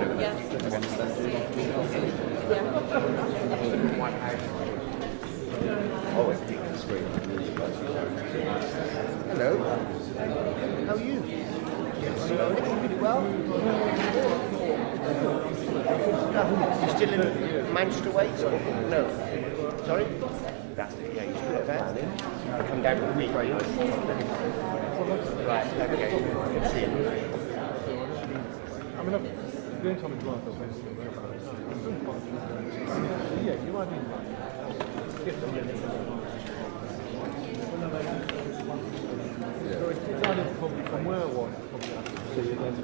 Yes. Hello. How are you? Really well? You still in Manchester way? No. Sorry? That's it, yeah, you still at that? I come down for the week, right? Right, okay. See you. I mean, the only time it's right, yeah, you might mean so it's either probably from where I was, probably have to see it then.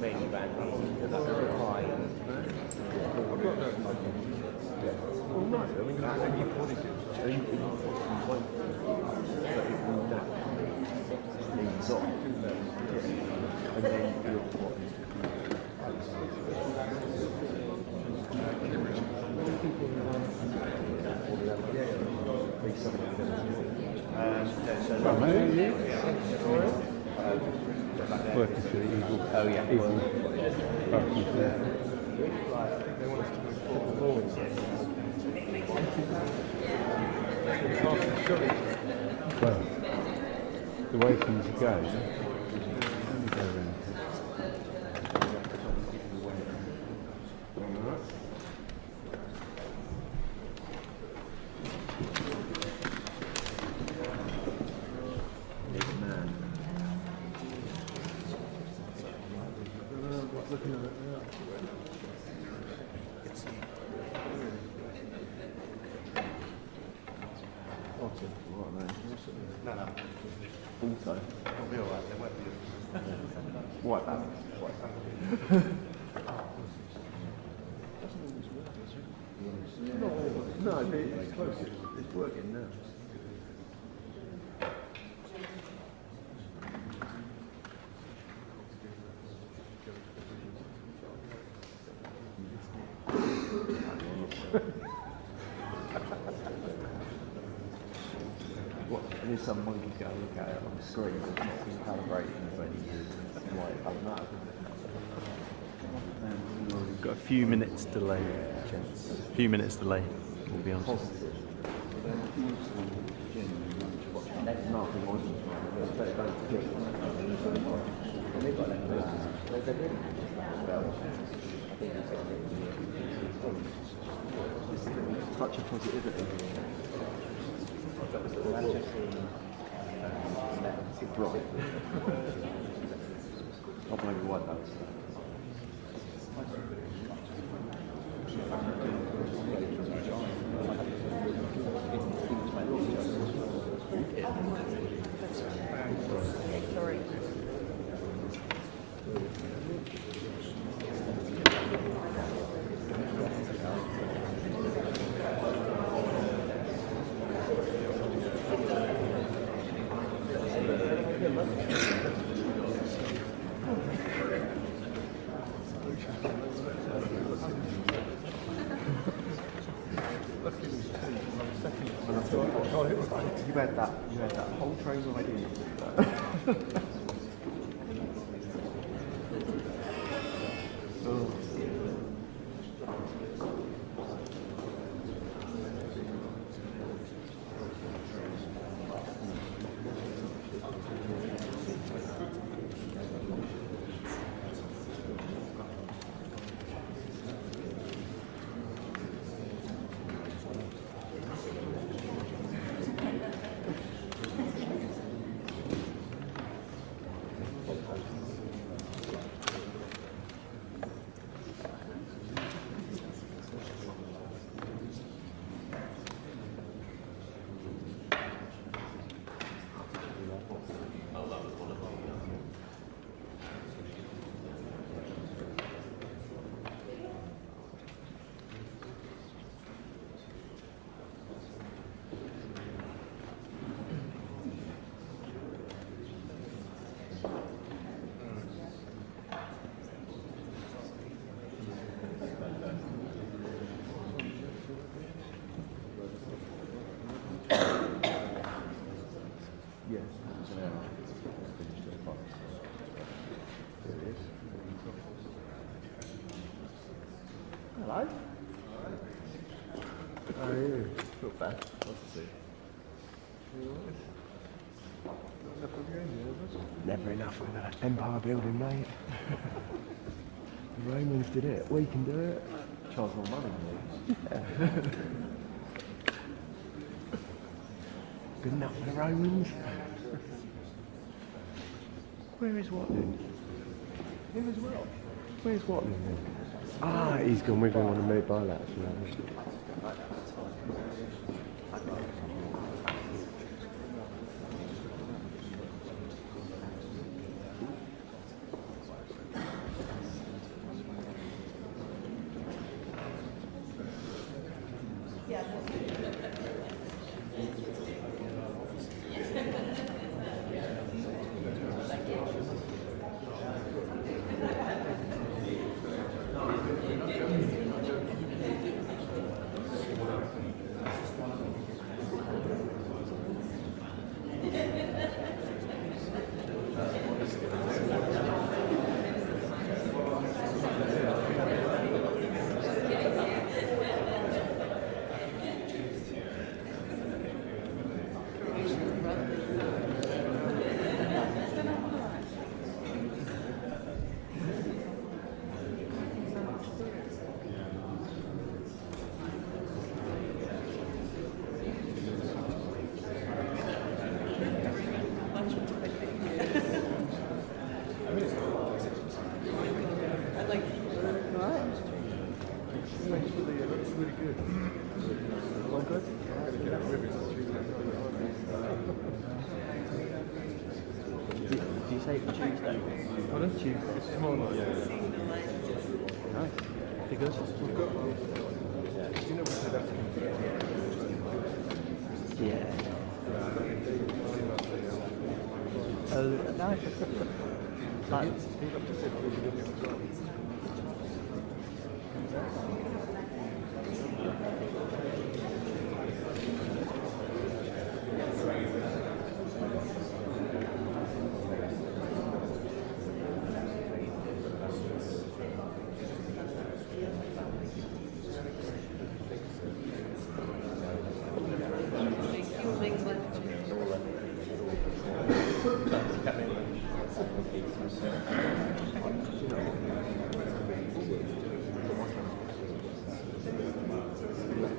Mainly band. Well, no, I mean, you put it in. Working for the evil. Oh yeah. Evil. Working for well, the way things are going, go around. Also, It'll be alright, they won't be. what that? No, it's close. It's working now. There's some monkeys go look at it on the screen, but it's not been calibrated in 20 years. That's why it doesn't matter. We've got a few minutes delay, gents. A few minutes delay, we'll be on. Touch of positivity. Right. I'll maybe white that. You had that whole train of ideas. Hello? How are you? Not bad. Nice to see you. Never enough with that empire building, mate. The Romans did it. We can do it. Charge more money than Good enough for the Romans. Where is Watling? Him as well. Where's Watling then? Ah, he's gone with him on the mood by that. Do you say Tuesday? Pardon? Tuesday. It's tomorrow night. Nice. Because We've got one. You know we said that's yeah. No. Like, I've just said we're doing it as well.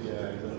Yeah.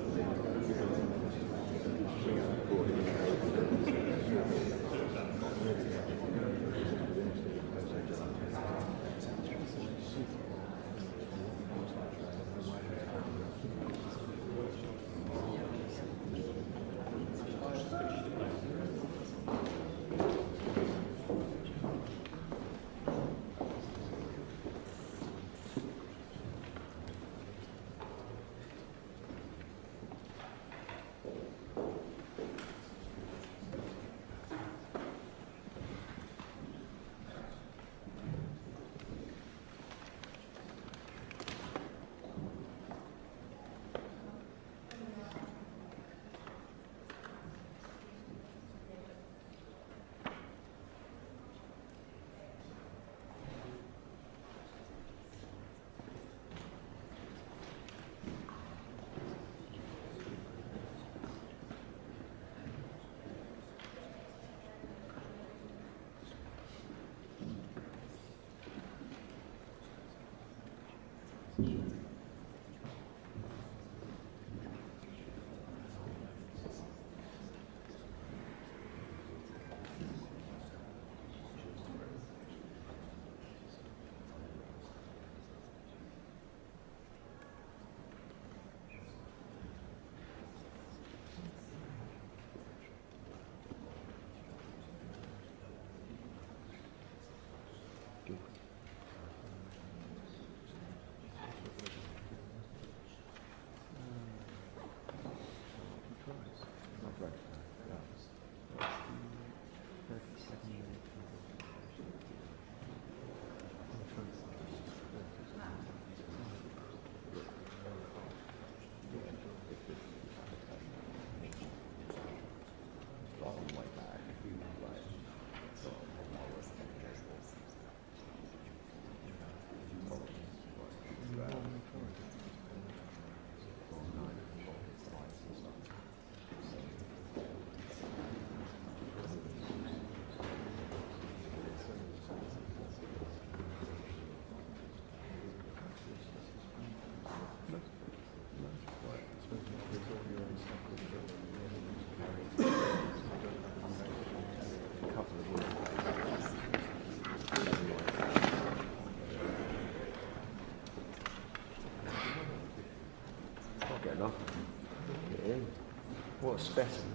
What a specimen.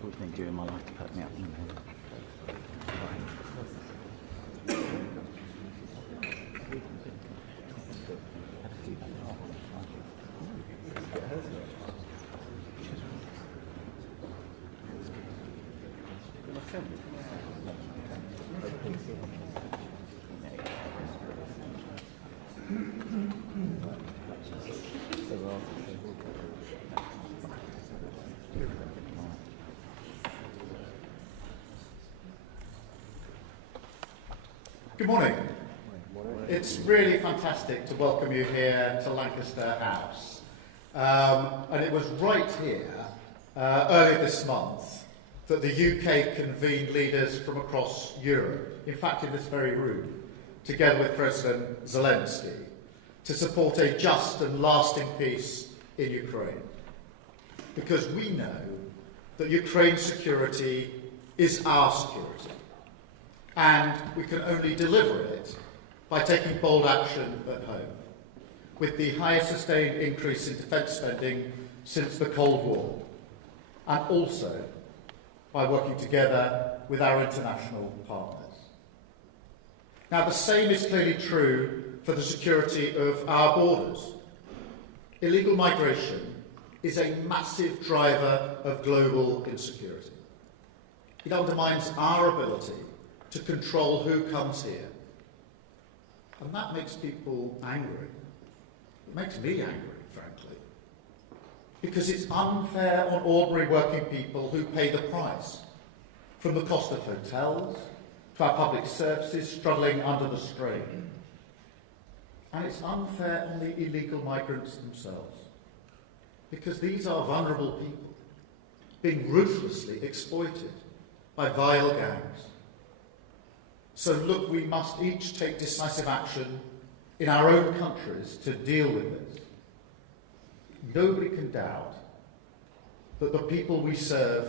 Always been doing my life to put me up, you know. Good morning. It's really fantastic to welcome you here to Lancaster House. And it was right here, earlier this month, that the UK convened leaders from across Europe, in fact in this very room, together with President Zelensky, to support a just and lasting peace in Ukraine. Because we know that Ukraine's security is our security. And we can only deliver it by taking bold action at home, with the highest sustained increase in defence spending since the Cold War, and also by working together with our international partners. Now, the same is clearly true for the security of our borders. Illegal migration is a massive driver of global insecurity. It undermines our ability to control who comes here. And that makes people angry. It makes me angry, frankly. Because it's unfair on ordinary working people who pay the price, from the cost of hotels to our public services struggling under the strain. And it's unfair on the illegal migrants themselves, because these are vulnerable people being ruthlessly exploited by vile gangs. So look, we must each take decisive action in our own countries to deal with this. Nobody can doubt that the people we serve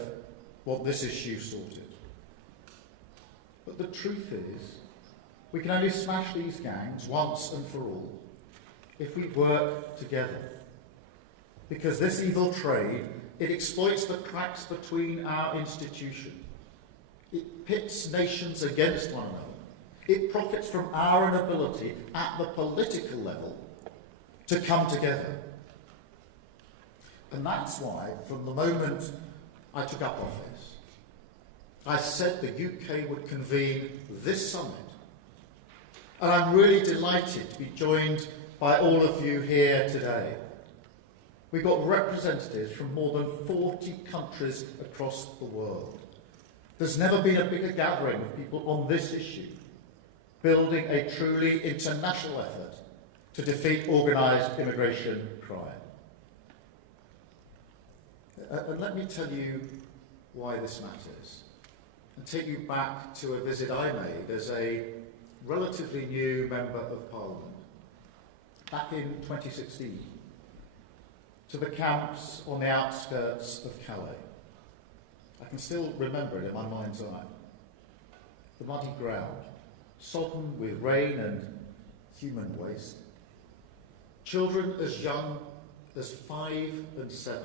want this issue sorted. But the truth is, we can only smash these gangs once and for all if we work together. Because this evil trade, it exploits the cracks between our institutions. It pits nations against one another. It profits from our inability at the political level to come together. And that's why, from the moment I took up office, I said the UK would convene this summit. And I'm really delighted to be joined by all of you here today. We've got representatives from more than 40 countries across the world. There's never been a bigger gathering of people on this issue, building a truly international effort to defeat organised immigration crime. And let me tell you why this matters, and take you back to a visit I made as a relatively new Member of Parliament, back in 2016, to the camps on the outskirts of Calais. I can still remember it in my mind's eye. The muddy ground, sodden with rain and human waste. Children as young as 5 and 7.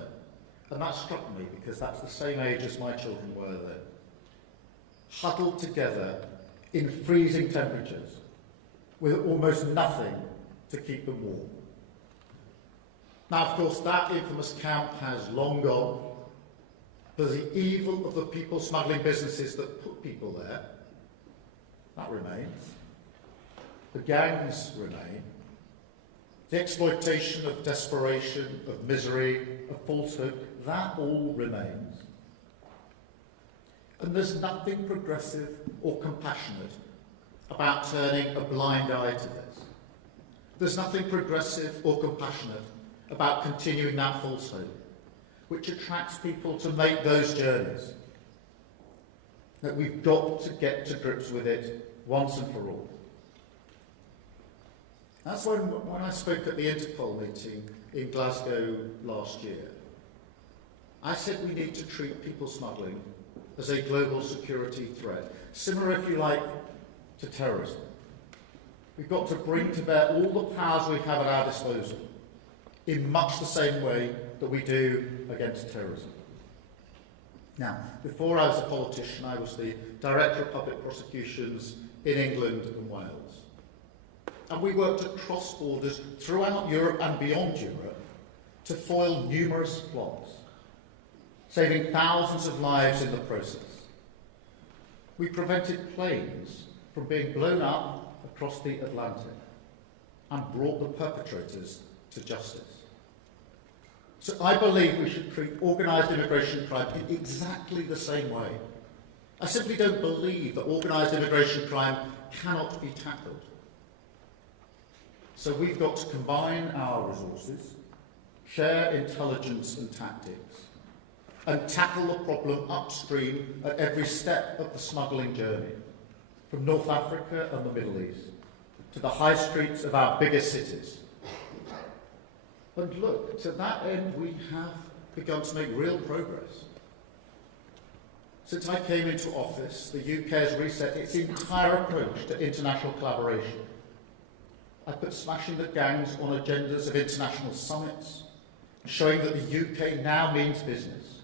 And that struck me because that's the same age as my children were then. Huddled together in freezing temperatures with almost nothing to keep them warm. Now, of course, that infamous camp has long gone. But the evil of the people smuggling businesses that put people there, that remains. The gangs remain. The exploitation of desperation, of misery, of falsehood, that all remains. And there's nothing progressive or compassionate about turning a blind eye to this. There's nothing progressive or compassionate about continuing that falsehood, which attracts people to make those journeys. That we've got to get to grips with it once and for all. That's when I spoke at the Interpol meeting in Glasgow last year, I said we need to treat people smuggling as a global security threat, similar, if you like, to terrorism. We've got to bring to bear all the powers we have at our disposal in much the same way that we do against terrorism. Now, before I was a politician, I was the Director of Public Prosecutions in England and Wales. And we worked across borders throughout Europe and beyond Europe to foil numerous plots, saving thousands of lives in the process. We prevented planes from being blown up across the Atlantic and brought the perpetrators to justice. So I believe we should treat organised immigration crime in exactly the same way. I simply don't believe that organised immigration crime cannot be tackled. So we've got to combine our resources, share intelligence and tactics, and tackle the problem upstream at every step of the smuggling journey, from North Africa and the Middle East to the high streets of our biggest cities. And look, to that end, we have begun to make real progress. Since I came into office, the UK has reset its entire approach to international collaboration. I put smashing the gangs on agendas of international summits, showing that the UK now means business,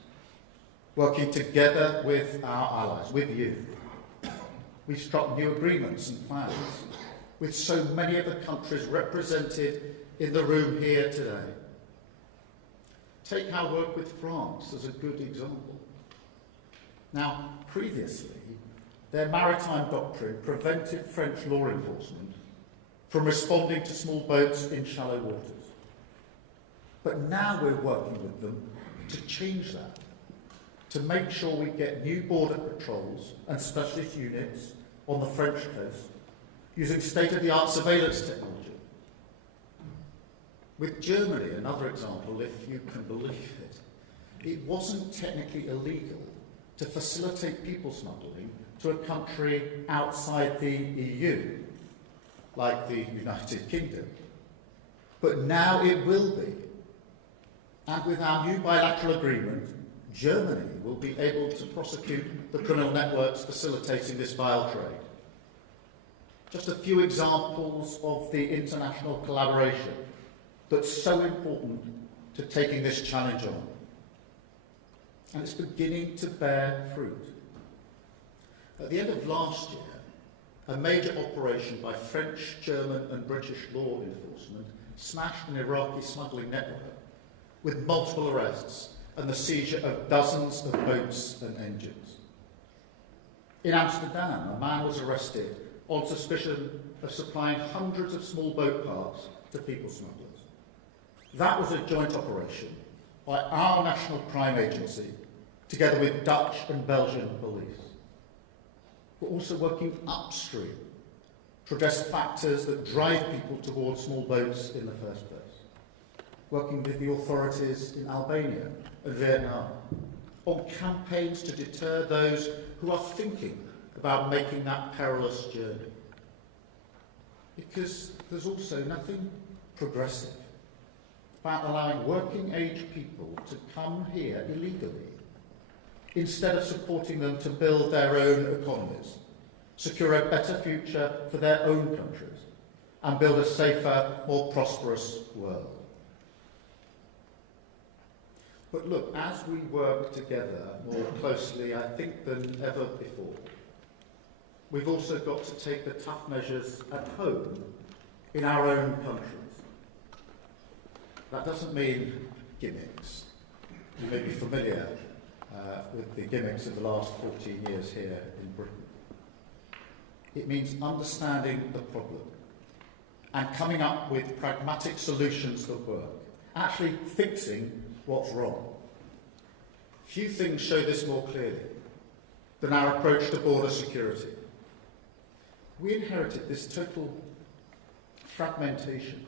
working together with our allies, with you. We've struck new agreements and plans with so many of the countries represented in the room here today. Take our work with France as a good example. Now, previously, their maritime doctrine prevented French law enforcement from responding to small boats in shallow waters. But now we're working with them to change that, to make sure we get new border patrols and specialist units on the French coast using state-of-the-art surveillance technology. With Germany, another example, if you can believe it, it wasn't technically illegal to facilitate people smuggling to a country outside the EU, like the United Kingdom. But now it will be. And with our new bilateral agreement, Germany will be able to prosecute the criminal networks facilitating this vile trade. Just a few examples of the international collaboration that's so important to taking this challenge on. And it's beginning to bear fruit. At the end of last year, a major operation by French, German and British law enforcement smashed an Iraqi smuggling network with multiple arrests and the seizure of dozens of boats and engines. In Amsterdam, a man was arrested on suspicion of supplying hundreds of small boat parts to people smugglers. That was a joint operation by our National Crime Agency, together with Dutch and Belgian police. We're also working upstream to address factors that drive people towards small boats in the first place. Working with the authorities in Albania and Vietnam on campaigns to deter those who are thinking about making that perilous journey. Because there's also nothing progressive about allowing working-age people to come here illegally, instead of supporting them to build their own economies, secure a better future for their own countries, and build a safer, more prosperous world. But look, as we work together more closely, I think, than ever before, we've also got to take the tough measures at home in our own countries. That doesn't mean gimmicks. You may be familiar with the gimmicks of the last 14 years here in Britain. It means understanding the problem and coming up with pragmatic solutions that work, actually fixing what's wrong. Few things show this more clearly than our approach to border security. We inherited this total fragmentation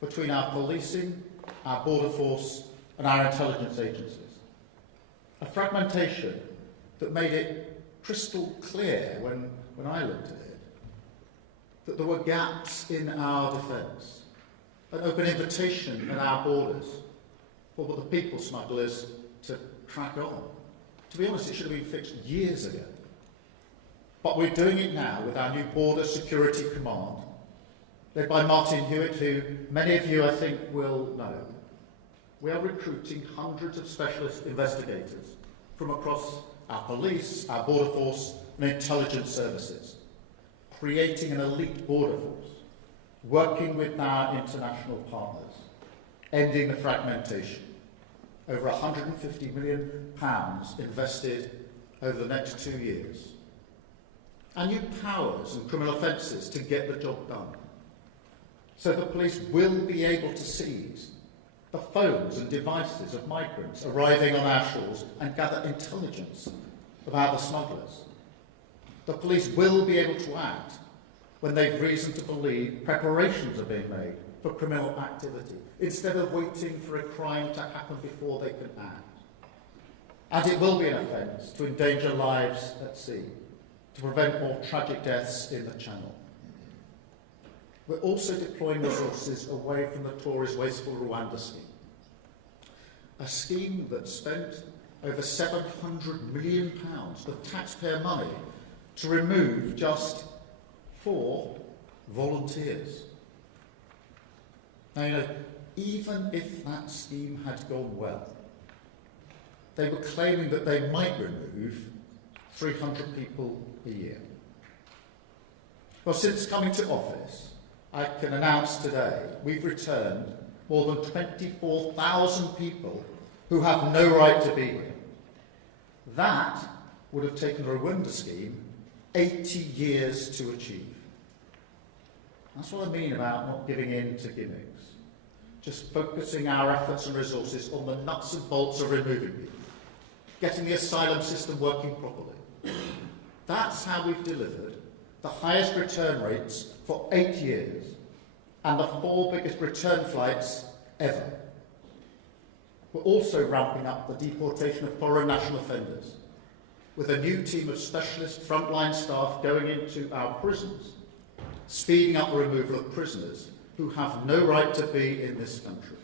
between our policing, our border force and our intelligence agencies. A fragmentation that made it crystal clear when I looked at it that there were gaps in our defence, an open invitation at our borders for the people smugglers to crack on. To be honest, it should have been fixed years ago. But we're doing it now with our new Border Security Command, led by Martin Hewitt, who many of you, I think, will know. We are recruiting hundreds of specialist investigators from across our police, our border force and intelligence services, creating an elite border force, working with our international partners, ending the fragmentation. Over £150 million invested over the next 2 years. And new powers and criminal offences to get the job done. So the police will be able to seize the phones and devices of migrants arriving on our shores and gather intelligence about the smugglers. The police will be able to act when they've reason to believe preparations are being made for criminal activity, instead of waiting for a crime to happen before they can act. And it will be an offence to endanger lives at sea, to prevent more tragic deaths in the Channel. We're also deploying resources away from the Tories' wasteful Rwanda scheme, a scheme that spent over £700 million of taxpayer money to remove just 4 volunteers. Now, you know, even if that scheme had gone well, they were claiming that they might remove 300 people a year. Well, since coming to office, I can announce today we've returned more than 24,000 people who have no right to be here. That would have taken the Rwanda scheme 80 years to achieve. That's what I mean about not giving in to gimmicks. Just focusing our efforts and resources on the nuts and bolts of removing people, getting the asylum system working properly. That's how we've delivered the highest return rates for 8 years and the 4 biggest return flights ever. We're also ramping up the deportation of foreign national offenders, with a new team of specialist frontline staff going into our prisons, speeding up the removal of prisoners who have no right to be in this country.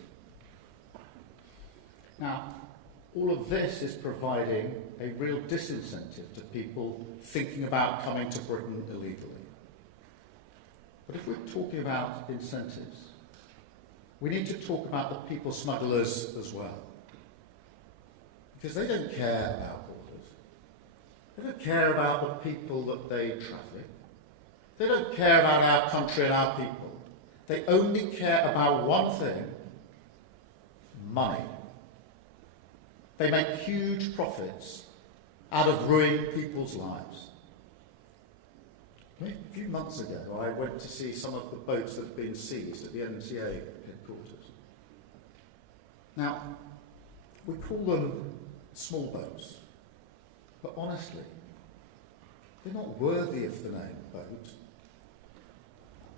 Now, all of this is providing a real disincentive to people thinking about coming to Britain illegally. But if we're talking about incentives, we need to talk about the people smugglers as well. Because they don't care about borders. They don't care about the people that they traffic. They don't care about our country and our people. They only care about one thing: money. They make huge profits out of ruining people's lives. A few months ago, I went to see some of the boats that have been seized at the NTA headquarters. Now, we call them small boats, but honestly, they're not worthy of the name boat.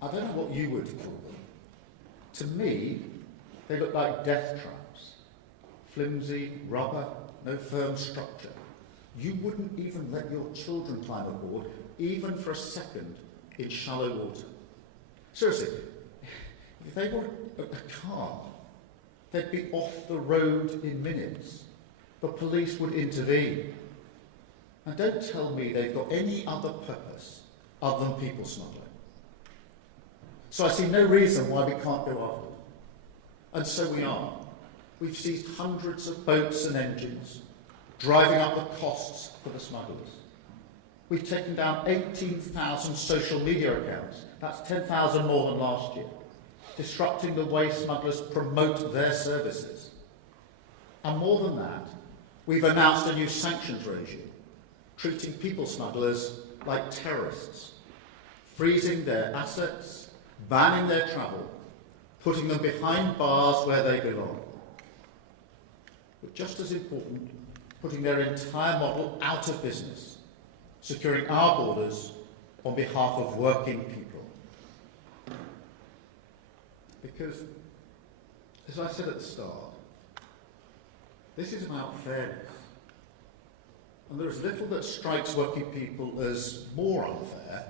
I don't know what you would call them. To me, they look like death traps. Flimsy, rubber, no firm structure. You wouldn't even let your children climb aboard, even for a second, in shallow water. Seriously, if they were a car, they'd be off the road in minutes. The police would intervene. And don't tell me they've got any other purpose other than people smuggling. So I see no reason why we can't go after them. And so we are. We've seized hundreds of boats and engines, driving up the costs for the smugglers. We've taken down 18,000 social media accounts. That's 10,000 more than last year, disrupting the way smugglers promote their services. And more than that, we've announced a new sanctions regime, treating people smugglers like terrorists, freezing their assets, banning their travel, putting them behind bars where they belong. But just as important, putting their entire model out of business, securing our borders on behalf of working people. Because, as I said at the start, this is about fairness. And there is little that strikes working people as more unfair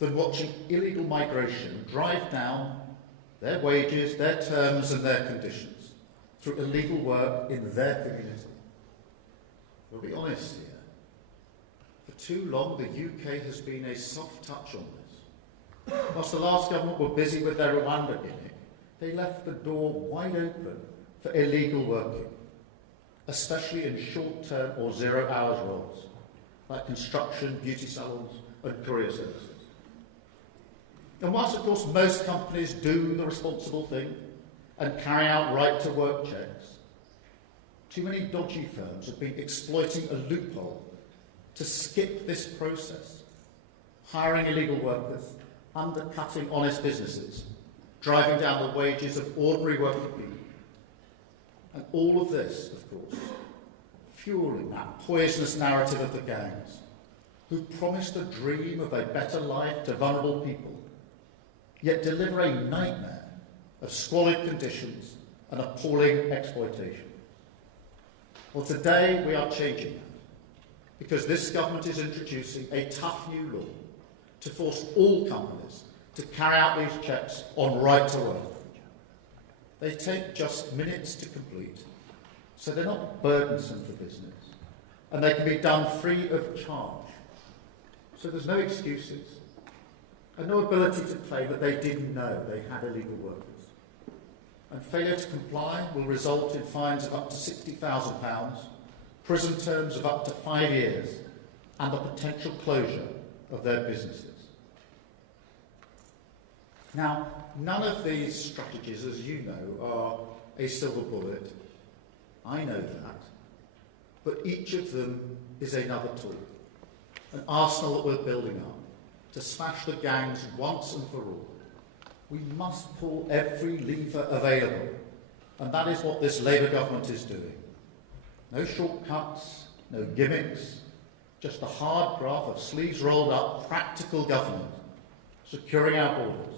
than watching illegal migration drive down their wages, their terms and their conditions through illegal work in their community. We'll be honest here. For too long, the UK has been a soft touch on this. Whilst the last government were busy with their Rwanda gimmick, they left the door wide open for illegal working, especially in short-term or zero-hours roles, like construction, beauty salons, and courier services. And whilst, of course, most companies do the responsible thing and carry out right-to-work checks, too many dodgy firms have been exploiting a loophole to skip this process, hiring illegal workers, undercutting honest businesses, driving down the wages of ordinary working people. And all of this, of course, fueling that poisonous narrative of the gangs, who promised a dream of a better life to vulnerable people, yet deliver a nightmare of squalid conditions and appalling exploitation. Well, today we are changing that, because this government is introducing a tough new law to force all companies to carry out these checks on right to work. They take just minutes to complete, so they're not burdensome for business, and they can be done free of charge. So there's no excuses, and no ability to claim that they didn't know they had illegal workers. And failure to comply will result in fines of up to £60,000, prison terms of up to 5 years, and the potential closure of their businesses. Now, none of these strategies, as you know, are a silver bullet. I know that. But each of them is another tool, an arsenal that we're building up to smash the gangs once and for all. We must pull every lever available, and that is what this Labour government is doing. No shortcuts, no gimmicks, just a hard graft of sleeves rolled up, practical government, securing our borders,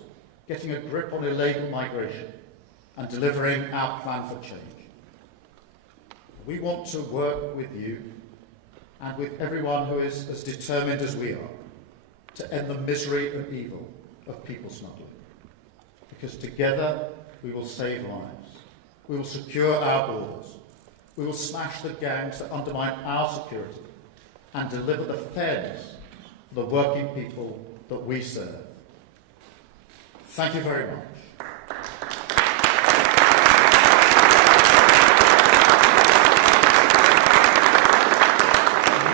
getting a grip on illegal migration, and delivering our plan for change. We want to work with you and with everyone who is as determined as we are to end the misery and evil of people smuggling. Because together we will save lives, we will secure our borders, we will smash the gangs that undermine our security and deliver the fairness for the working people that we serve. Thank you very much.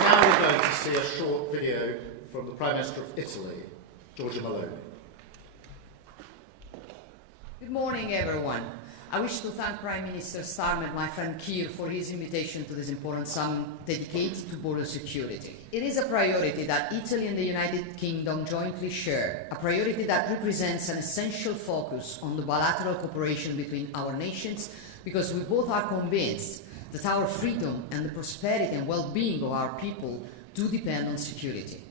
Now we're going to see a short video from the Prime Minister of Italy, Giorgia Meloni. Good morning, everyone. I wish to thank Prime Minister Starmer and my friend Keir for his invitation to this important summit dedicated to border security. It is a priority that Italy and the United Kingdom jointly share, a priority that represents an essential focus on the bilateral cooperation between our nations, because we both are convinced that our freedom and the prosperity and well-being of our people do depend on security.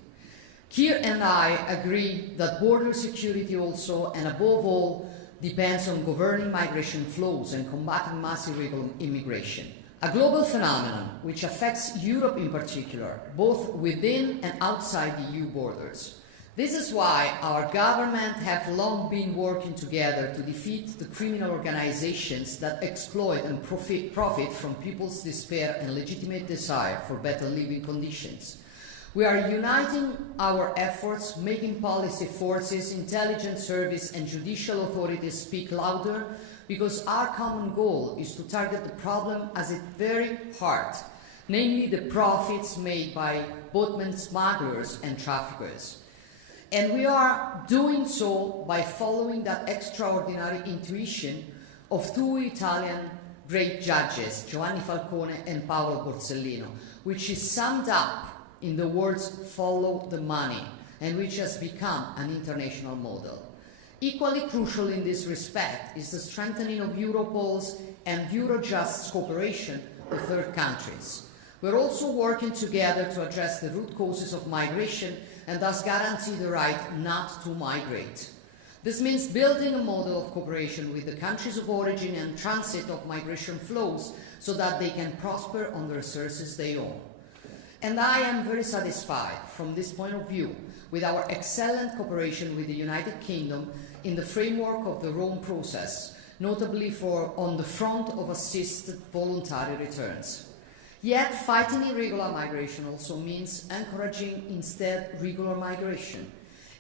Keir and I agree that border security also, and above all, depends on governing migration flows and combating mass irregular immigration, a global phenomenon which affects Europe in particular, both within and outside the EU borders. This is why our government have long been working together to defeat the criminal organizations that exploit and profit from people's despair and legitimate desire for better living conditions. We are uniting our efforts, making policy forces, intelligence service and judicial authorities speak louder, because our common goal is to target the problem at its very heart, namely the profits made by boatmen smugglers and traffickers. And we are doing so by following that extraordinary intuition of two Italian great judges, Giovanni Falcone and Paolo Borsellino, which is summed up in the words "follow the money," and which has become an international model. Equally crucial in this respect is the strengthening of Europol's and Eurojust's cooperation with third countries. We're also working together to address the root causes of migration and thus guarantee the right not to migrate. This means building a model of cooperation with the countries of origin and transit of migration flows so that they can prosper on the resources they own. And I am very satisfied from this point of view with our excellent cooperation with the United Kingdom in the framework of the Rome process, notably on the front of assisted voluntary returns. Yet fighting irregular migration also means encouraging instead regular migration.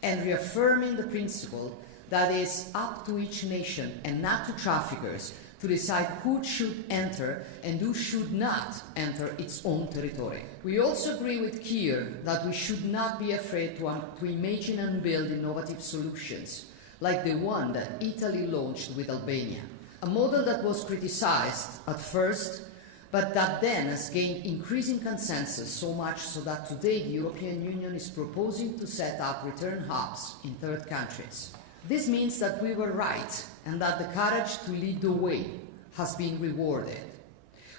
and reaffirming the principle that it is up to each nation and not to traffickers to decide who should enter and who should not enter its own territory. We also agree with Keir that we should not be afraid to imagine and build innovative solutions, like the one that Italy launched with Albania, a model that was criticized at first, but that then has gained increasing consensus, so much so that today the European Union is proposing to set up return hubs in third countries. This means that we were right and that the courage to lead the way has been rewarded.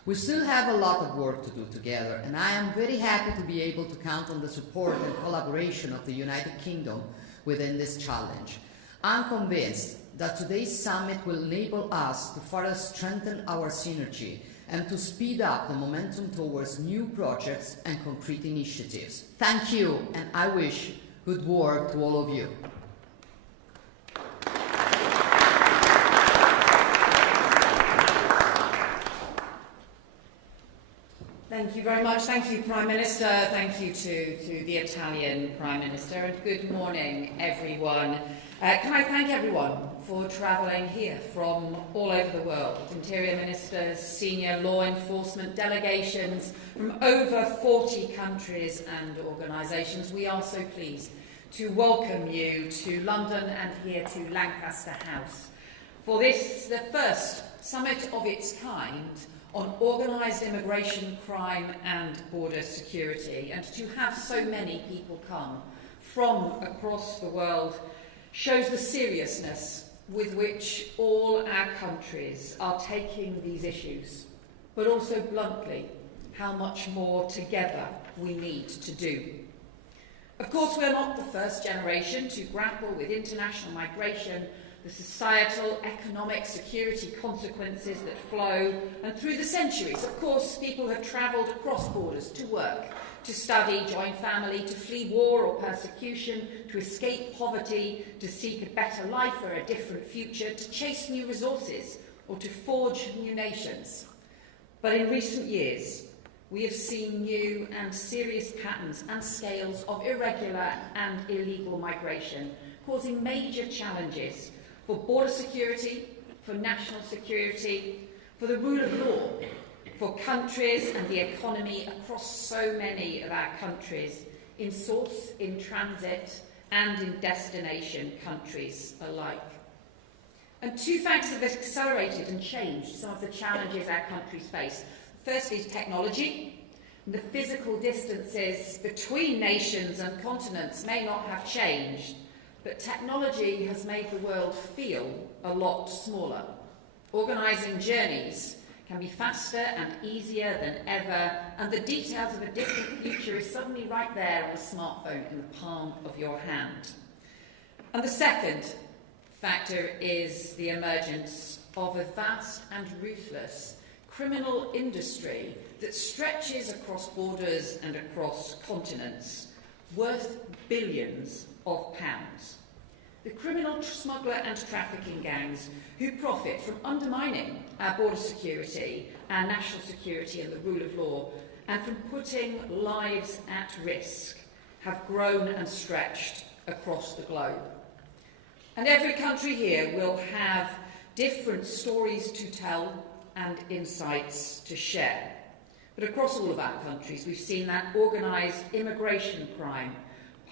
We still have a lot of work to do together, and I am very happy to be able to count on the support and collaboration of the United Kingdom within this challenge. I'm convinced that today's summit will enable us to further strengthen our synergy and to speed up the momentum towards new projects and concrete initiatives. Thank you, and I wish good work to all of you. Thank you very much. Thank you, Prime Minister. Thank you to the Italian Prime Minister. And good morning, everyone. Can I thank everyone for travelling here from all over the world? Interior ministers, senior law enforcement delegations from over 40 countries and organisations. We are so pleased to welcome you to London and here to Lancaster House for this, the first summit of its kind on organised immigration, crime and border security. And to have so many people come from across the world shows the seriousness with which all our countries are taking these issues, but also bluntly how much more together we need to do. Of course, we're not the first generation to grapple with international migration, the societal, economic, security consequences that flow, and through the centuries, of course, people have travelled across borders to work, to study, join family, to flee war or persecution, to escape poverty, to seek a better life or a different future, to chase new resources, or to forge new nations. But in recent years, we have seen new and serious patterns and scales of irregular and illegal migration, causing major challenges for border security, for national security, for the rule of law, for countries and the economy across so many of our countries, in source, in transit, and in destination countries alike. And two factors have accelerated and changed some of the challenges our countries face. Firstly, technology. The physical distances between nations and continents may not have changed, but technology has made the world feel a lot smaller. Organising journeys can be faster and easier than ever, and the details of a distant future is suddenly right there on a smartphone in the palm of your hand. And the second factor is the emergence of a vast and ruthless criminal industry that stretches across borders and across continents, worth billions of pounds. The criminal smuggler and trafficking gangs who profit from undermining our border security, our national security and the rule of law, and from putting lives at risk, have grown and stretched across the globe. And every country here will have different stories to tell and insights to share. But across all of our countries, we've seen that organised immigration crime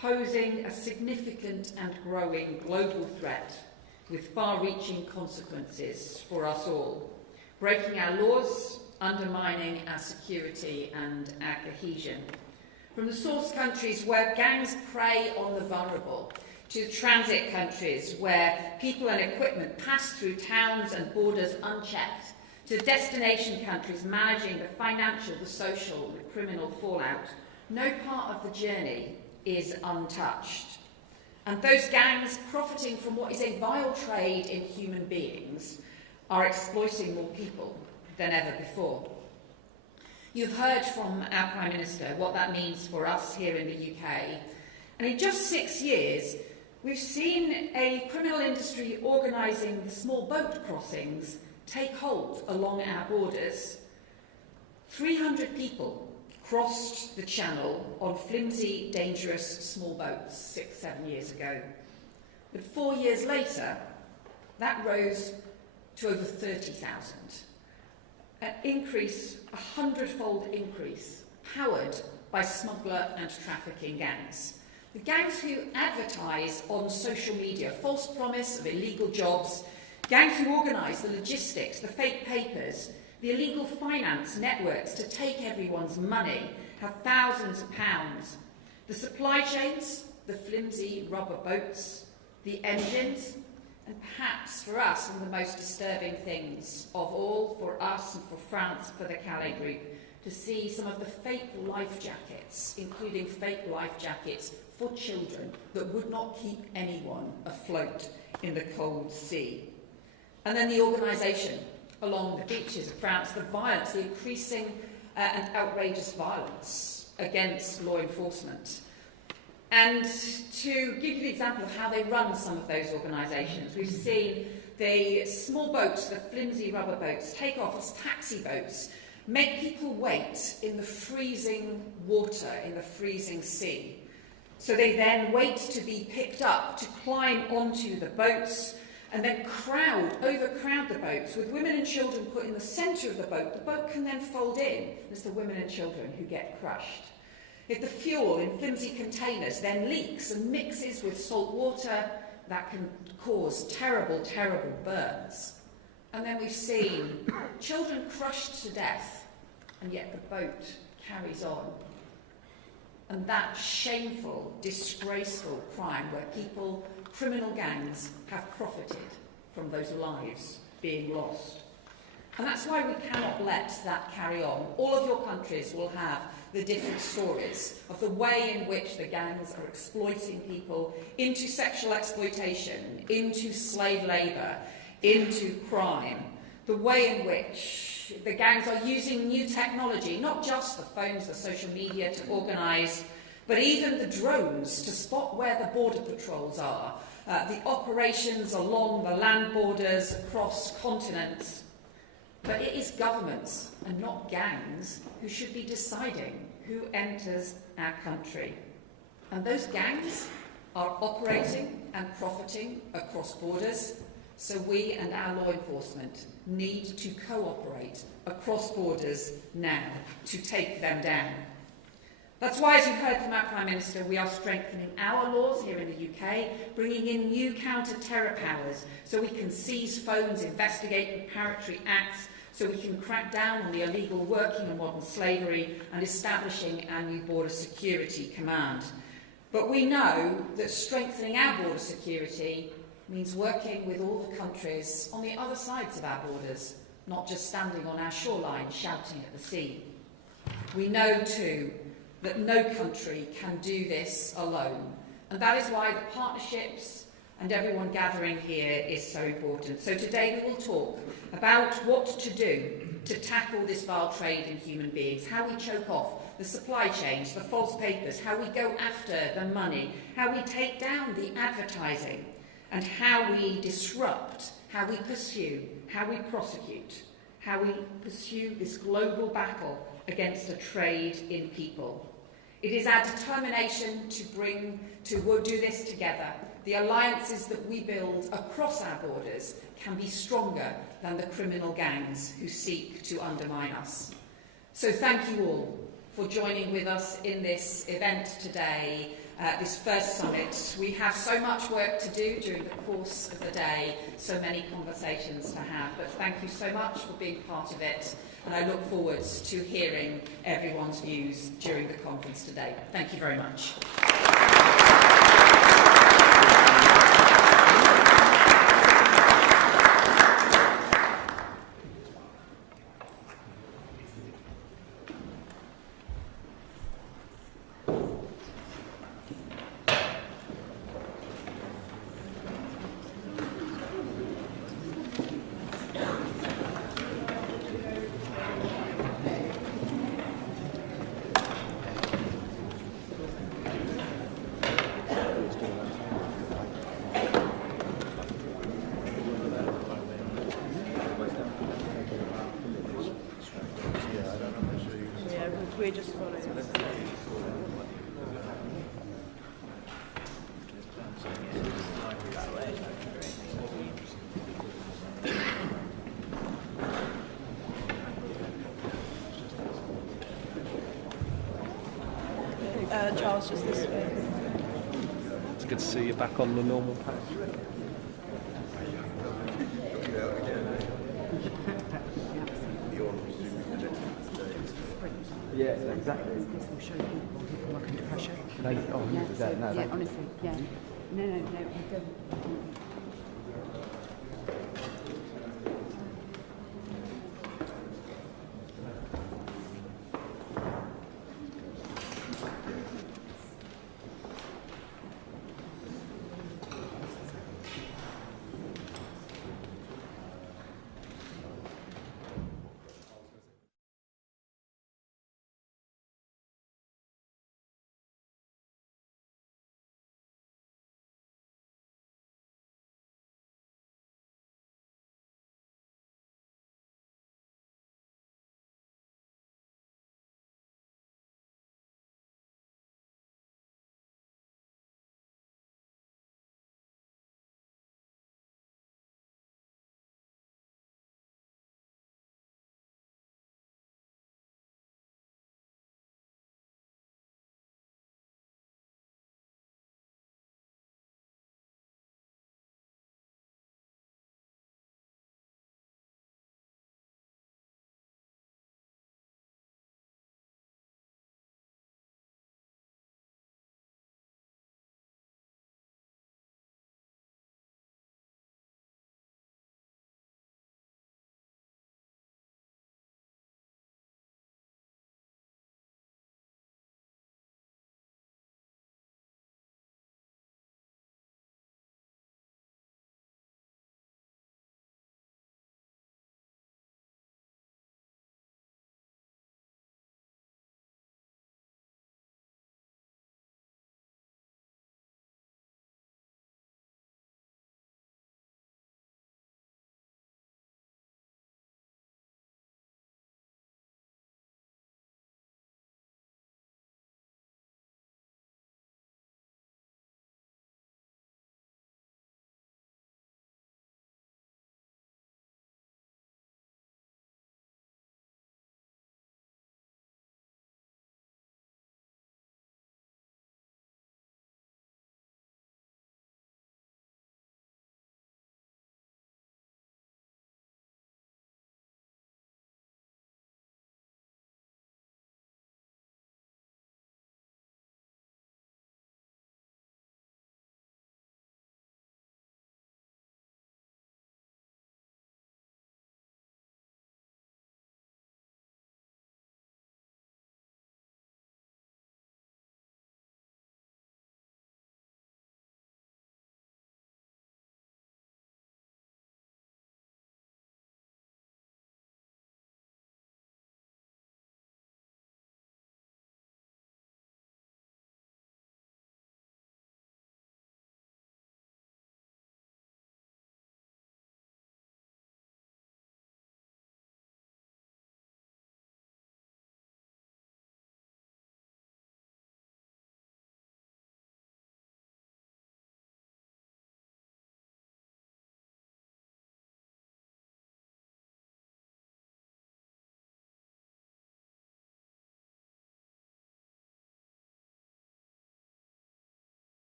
posing a significant and growing global threat with far-reaching consequences for us all, breaking our laws, undermining our security and our cohesion. From the source countries where gangs prey on the vulnerable, to transit countries where people and equipment pass through towns and borders unchecked, to destination countries managing the financial, the social, the criminal fallout, no part of the journey is untouched. And those gangs, profiting from what is a vile trade in human beings, are exploiting more people than ever before. You've heard from our Prime Minister what that means for us here in the UK. And in just 6 years, we've seen a criminal industry organising the small boat crossings take hold along our borders. 300 people crossed the channel on flimsy, dangerous small boats 6-7 years ago. But 4 years later, that rose to over 30,000. An increase, a 100-fold increase, powered by smuggler and trafficking gangs. The gangs who advertise on social media false promise of illegal jobs, gangs who organise the logistics, the fake papers, the illegal finance networks to take everyone's money, have thousands of pounds. The supply chains, the flimsy rubber boats, the engines, and perhaps for us one of the most disturbing things of all, for us and for France, for the Calais Group, to see some of the fake life jackets, including fake life jackets for children that would not keep anyone afloat in the cold sea. And then the organisation along the beaches of France, the violence, the increasing and outrageous violence against law enforcement. And to give you the example of how they run some of those organisations, we've seen the small boats, the flimsy rubber boats, take off as taxi boats, make people wait in the freezing water, in the freezing sea. So they then wait to be picked up, to climb onto the boats, and then overcrowd the boats, with women and children put in the centre of the boat can then fold in. It's the women and children who get crushed. If the fuel in flimsy containers then leaks and mixes with salt water, that can cause terrible, terrible burns. And then we've seen children crushed to death, and yet the boat carries on. And that shameful, disgraceful crime where criminal gangs have profited from those lives being lost. And that's why we cannot let that carry on. All of your countries will have the different stories of the way in which the gangs are exploiting people into sexual exploitation, into slave labour, into crime, the way in which the gangs are using new technology, not just the phones, the social media to organise, but even the drones to spot where the border patrols are, the operations along the land borders across continents. But it is governments and not gangs who should be deciding who enters our country. And those gangs are operating and profiting across borders, so we and our law enforcement need to cooperate across borders now to take them down. That's why, as you heard from our Prime Minister, we are strengthening our laws here in the UK, bringing in new counter-terror powers so we can seize phones, investigate preparatory acts, so we can crack down on the illegal working and modern slavery, and establishing our new Border Security Command. But we know that strengthening our border security means working with all the countries on the other sides of our borders, not just standing on our shoreline shouting at the sea. We know too that no country can do this alone, and that is why the partnerships and everyone gathering here is so important. So today we will talk about what to do to tackle this vile trade in human beings, how we choke off the supply chains, the false papers, how we go after the money, how we take down the advertising, and how we disrupt, how we pursue, how we prosecute, how we pursue this global battle against a trade in people. It is our determination to do this together. The alliances that we build across our borders can be stronger than the criminal gangs who seek to undermine us. So thank you all for joining with us in this event today, this first summit. We have so much work to do during the course of the day, so many conversations to have, but thank you so much for being part of it, and I look forward to hearing everyone's views during the conference today. Thank you very much. past us this way. It's good to see you back on the normal patch. Yeah, exactly. This will show people who are under pressure. No, oh, Yeah, that, no, yeah, that, honestly, yeah. No, I don't.